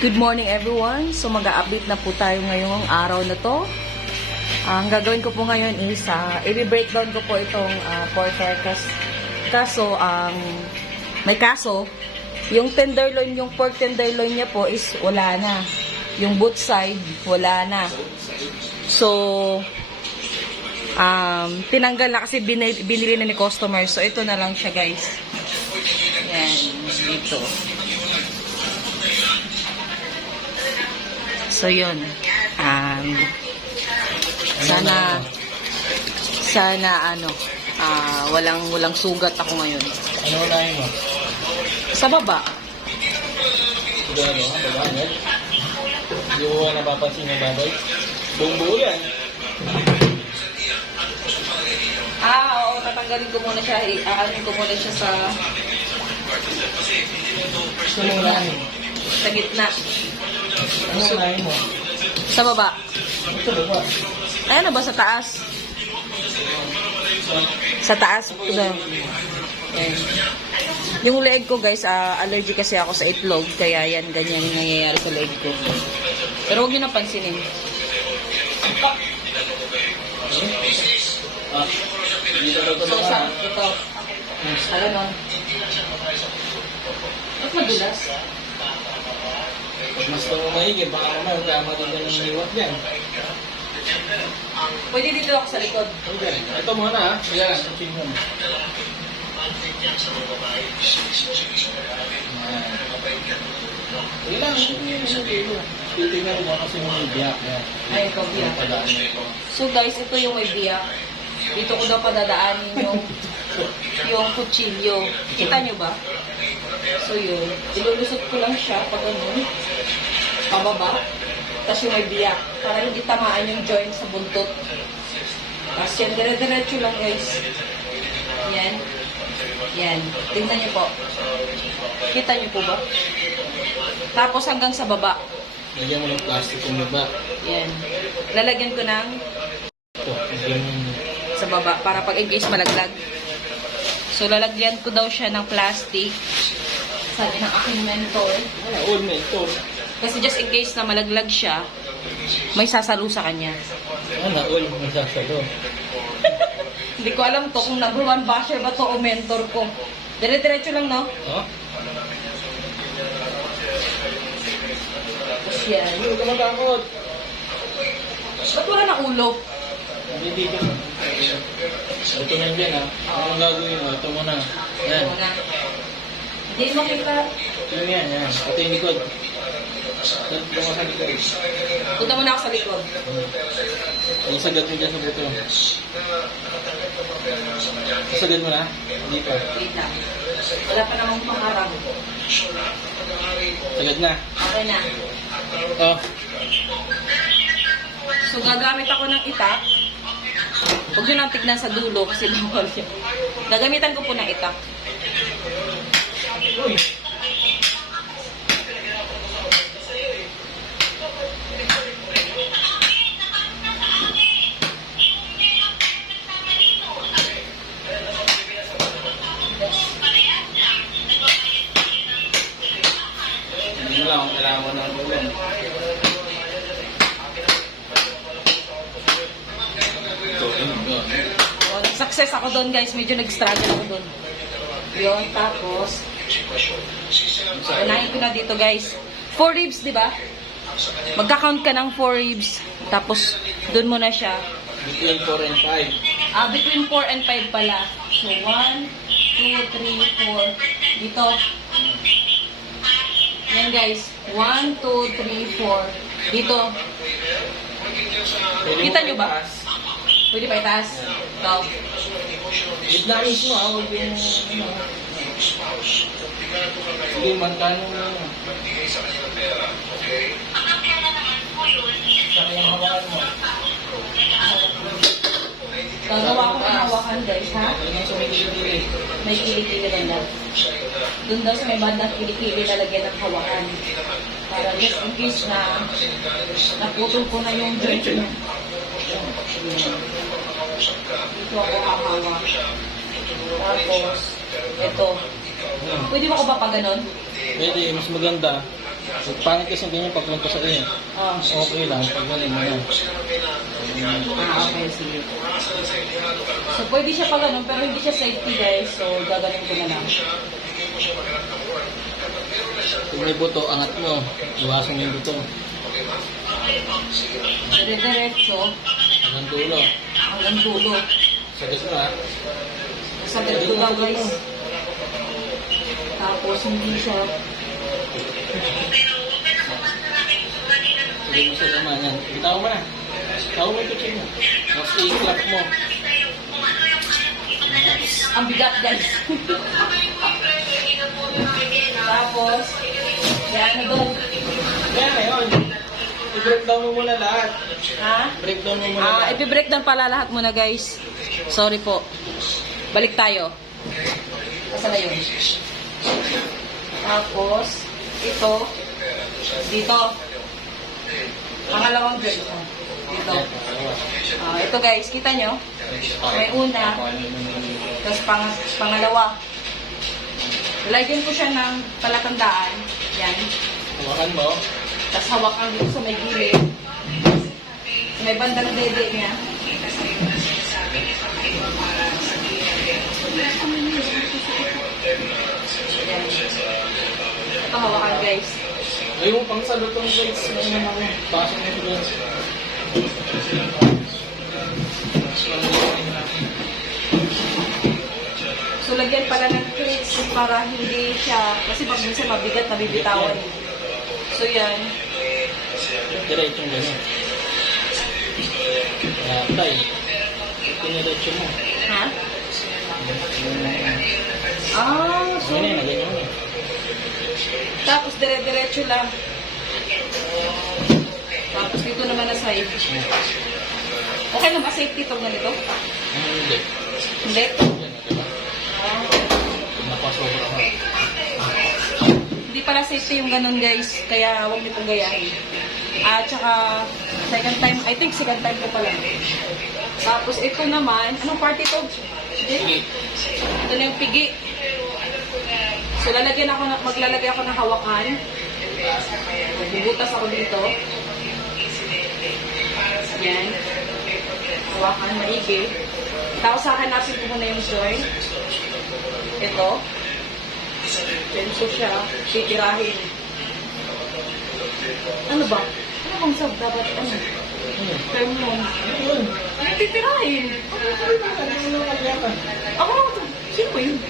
Good morning everyone. So mag-a-update na po tayo ngayong araw na to. Ang gagawin ko po ngayon is i-breakdown ko po itong porter kaso may kaso yung tenderloin, yung pork tenderloin niya po is wala na. Yung both side wala na. So tinanggal na kasi binili na ni customer. So ito na lang siya, guys. Yan, dito. So, yun. Sana, walang sugat ako ngayon. Ano unahin mo? Sa baba. Ito ano? Baba agad? Hindi mo ba napapansin yung baboy? Buong buo yan. Oo. Tatanggalin ko muna siya. Aanin ko muna siya sa Ito mo unahin. sa gitna. Ano unahin mo? Sa baba. Ito baba. Ayan na ba? Sa taas? Sa taas. Ito. Ayan. Yung leg ko, guys, allergy kasi ako sa itlog. Kaya yan, ganyan yung nangyayari sa leg ko. Pero huwag nyo napansinin. So, ito. Alam mo. Ba't madulas? Pag mas ito maigi, baka naman tama din ka ng liwat dyan. Pwede dito ako sa likod. Okay. Ito muna ha. Yan. Ito mo. Ilang. Titingnan mo kasi may biyak. Ay, ito, biyak. So, guys, ito yung may biyak. Dito ko daw padadaanin yung kutsilyo. Kita nyo ba? So, yun. Ilulusot ko lang siya pag ganun. Pababa. Tapos yung may biyak. Para hindi tamaan yung joint sa buntot. Tapos yan. Dire-diretso lang, guys. Yan. Yan. Tingnan nyo po. Kita nyo po ba? Tapos hanggang sa baba. Lagyan mo ng plastic yung baba. Yan. Lalagyan ko ng Ito. sa baba para pag in case malaglag. So, lalagyan ko daw siya ng plastic. Sabi ng aking mentor. Old mentor. Kasi just in case na malaglag siya, may sasalo sa kanya. Old may sasalo. Hindi ko alam to kung number one basher ba to o mentor ko. Dire-diretso lang, no? Oh? Tapos yan. Hindi ka matakot. Ba't wala na ulo? Hindi dito. Ito na dyan ha. Anong gagawin mo? Ito muna. Yan. Ito na. Hindi makita. Yung yan. Ito yung likod. Ito mo sa likod. Punta muna ako sa likod. Isagad mo dyan sa buto. Isagad mo na. Dito. Wait lang. Wala pa namang pangarang. Sagad na. Okay na. Oh. So, gagamit ako ng itak. Huwag nyo nang tignan sa dulo kasi bawal siya. Gagamitan ko po ng itak. Uy. Hindi mo lang kung kailangan mo ng ulan. So, success ako doon, guys. Medyo nag-struggle ako doon. Yun, tapos unahin ko na dito, guys. 4 ribs, di ba? Magka-count ka ng 4 ribs. Tapos, doon mo na siya. Between 4 and 5. Between 4 and 5 pala. So, 1, 2, 3, 4. Dito. Yan, guys. 1, 2, 3, 4. Dito. Kita nyo ba? Pwede pa itaas? Ito. Gitna mismo ha. Huwag yung sige, magkano na. Saka yung hawakan mo. Gagawa ko ng hawakan, guys, ha? Yun ang sumigil-gilid. May kilikili lang daw. Doon daw sa may bandang kilikili lalagyan ng hawakan. Para just in case na naputol ko na yung joint niya. Dito ako hahawak. Tapos, ito. Pwede ba ko ba pa ganon? Pwede, mas maganda. Pangit kasi ganyan pagpunta sa inyo. Oh. Okay lang, pag ganun mo na. Okay, sige. So, pwede siya pa ganun, pero hindi siya safety, guys. So, gagaling ko na lang. Kung may buto, angat mo. Iwasan mo yung buto. Dire-diretso, Hanggang dulo. hanggang dulo. Sagad mo ha. Sa ganito lang, guys. Tapos, hindi siya. Sagad mo sa laman yan. Bitaw mo na. Bitaw mo yung kutsing mo. Tapos i-clap mo. Ang bigat, guys. Tapos, yan na doon. Kaya ngayon, i-breakdown mo muna lahat. Ha? Breakdown mo muna lahat. Ipi-breakdown pala lahat muna, guys. Sorry po. Balik tayo. Asa na yun? Tapos, ito. Dito. Pangalawang breakdown. Dito. Ito, guys. Kita nyo? May una. Tapos pangalawa. Lagyan ko siya ng palatandaan. Yan. Hawakan mo. Tapos hawakan dito sa may gilid. May bandang dede niya. Yan. Ito hawakan, guys. Ay, yung pang salutong plates na yun naman. Pasok mo ito doon. So, lagyan pala ng clips para hindi siya, kasi pag minsan mabigat, nabibitawan. So, yan. Diretso yung gano'n. Kaya, tay. Tiniretso mo. Ha? So, Ganyan na, ganyan mo. tapos dire-diretso lang. Tapos dito naman na side. Okay na ba safety itong ganito? Hindi. Hindi? Yan, diba? Napasobra ka. Hindi pala safety yung ganun, guys. Kaya huwag nitong gayahin. At saka, second time, I think second time ko pala. Tapos ito naman, anong part ito? Sige. Ito na yung pigi. So maglalagay ako ng hawakan. Bubutas ako dito. Yan. Hawakan, maigi. Tapos hahanapin ko muna yung joint. Ito. Then ko siya, titirahin. Ano ba? Ano bang sab? Dapat ano? Term mo. Yun. Ay, titirahin. Ako, sino ba yun?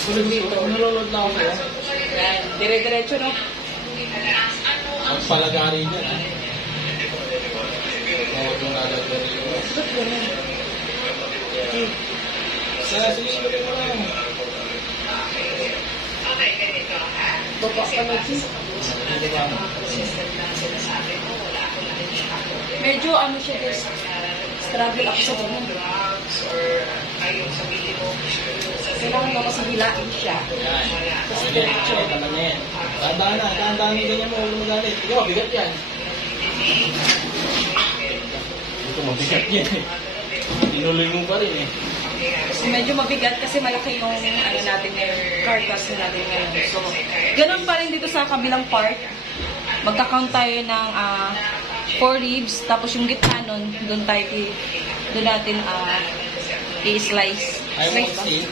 Tulog dito. Nalulod na ako sa'yo. Yan, dire-diretso, no? Ang palagari niya, ha? Huwag mo nalagari yun. Ba't ganun? Sige mo lang. Baba ka na, sis. Hindi ba? Medyo ano siya, guys. Struggle ako sa ganun. Kailangan mo kasi hilain siya. Yan. Tapos Sige, diretso. naman yan. Tandaan na, tandaan yung ganyan mo. Huwag mo magalit. Ikaw, bigat yan. Ito, mabigat yan eh. Tinuloy mo pa rin eh. So, medyo mabigat kasi malaki yung ano natin ngayon, carcass na natin ngayon. So, ganun pa rin dito sa kabilang part. Magka-count tayo ng 4 ribs, tapos yung gitna nun, doon natin i-slice. Ayaw mo Slice ba? steam?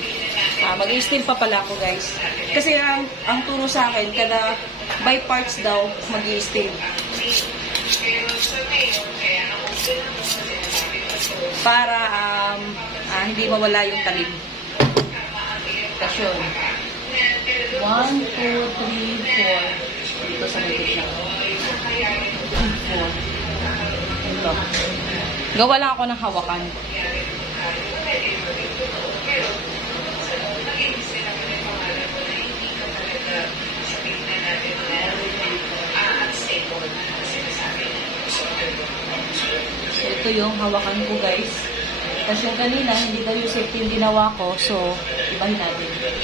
Mag-i-steam pa pala ako, guys. Kasi ang turo sa akin, kada by parts daw, mag-i-steam. Para hindi mawala yung talim. Tapos yun. 1, 2, 3, 4. Dito sa may gitna. 4. Ito. Gawa lang ako ng hawakan. So, ito yung hawakan ko, guys. Kasi yung kanina, hindi daw yung safety yung ginawa ko. So, ibahin natin. 1, 2,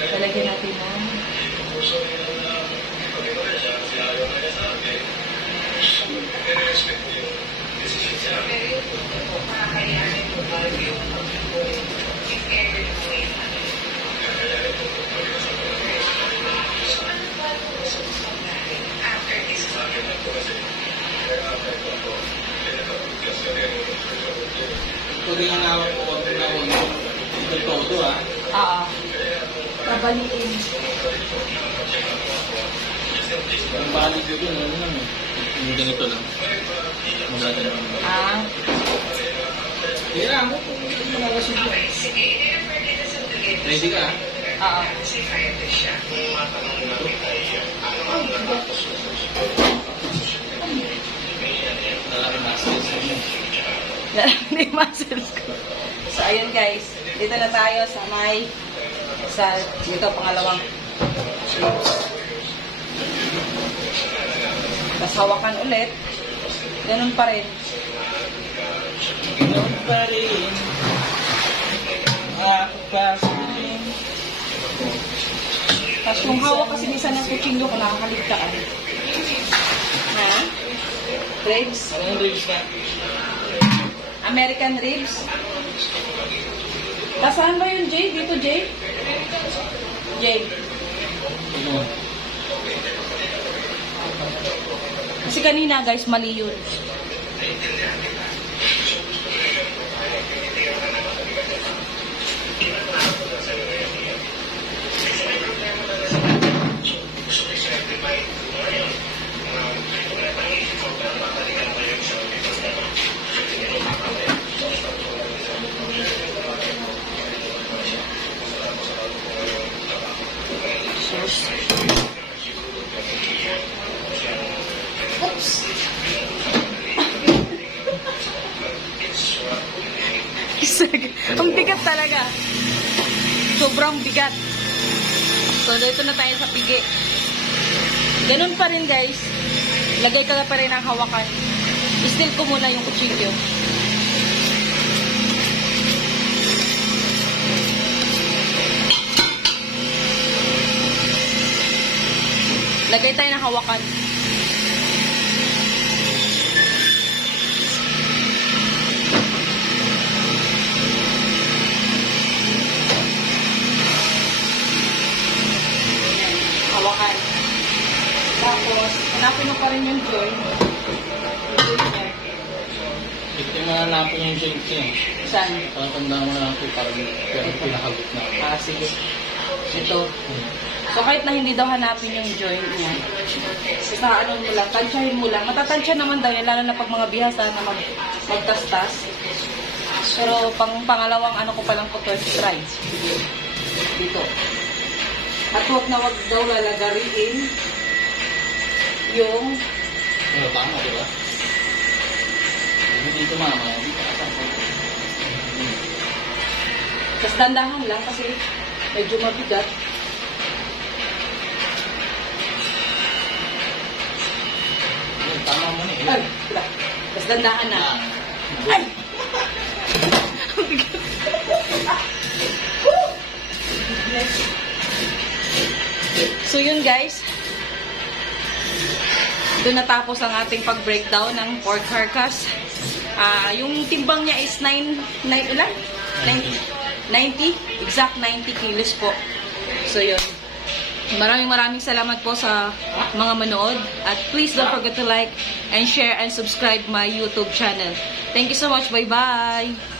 3. Talagyan natin ng ito ah. Oo. Nabaliin. Ang balik ko dun, ano lang eh. Hindi ganito lang. Maganda naman. Ah. Kaya mo, kung malalasog ko. Ready ka ah? Oo. Lalaki masters mo. Hindi muscles ko. So, ayun guys. Dito na tayo sa may dito pangalawang ribs. Tapos hawakan ulit. Ganun pa rin. Ganun pa rin. Kakasin. Tapos yung hawak kasi isa ng kutsilyo ko nakakaligtaan. Ha? Ribs? Ano yung ribs na? American ribs? Saan ba yun, Jay? Dito, Jay? Jay. Ano? Kasi kanina, guys, mali yun. Oops. Ang bigat talaga. Sobrang bigat. So, dito na tayo sa pigi. Ganun pa rin, guys. Lagay ka pa rin ang hawakan. I-still ko muna yung kutsilyo. Lagay tayo ng hawakan. Hawakan. Tapos, hanapin mo pa rin yung joint. Yung joint niya. Ito yung hanapin yung joint niya. Saan? Patandaan mo na lang ito parang pinakagot na. Ah, sige. Ito. So, kahit na hindi daw hanapin yung joint niya, sa ano mo lang, tansyahin mo lang. Matatansya naman daw yan, lalo na pag mga bihasa na magtastas. Pero pangalawang ano ko pa lang po first try. Dito. At huwag na huwag daw lalagariin yung Ano, tama, di ba? Hindi tumama. Hindi pa kasama. tas dandahan lang kasi medyo mabigat. Tama mo na eh. Ay, wala. Tas dandahan na. Ah. Ay! So yun guys, doon natapos ang ating pag-breakdown ng pork carcass. Yung timbang niya is 90, exact 90 kilos po. So yun. Maraming salamat po sa mga manood. At please don't forget to like and share and subscribe my YouTube channel. Thank you so much. Bye-bye!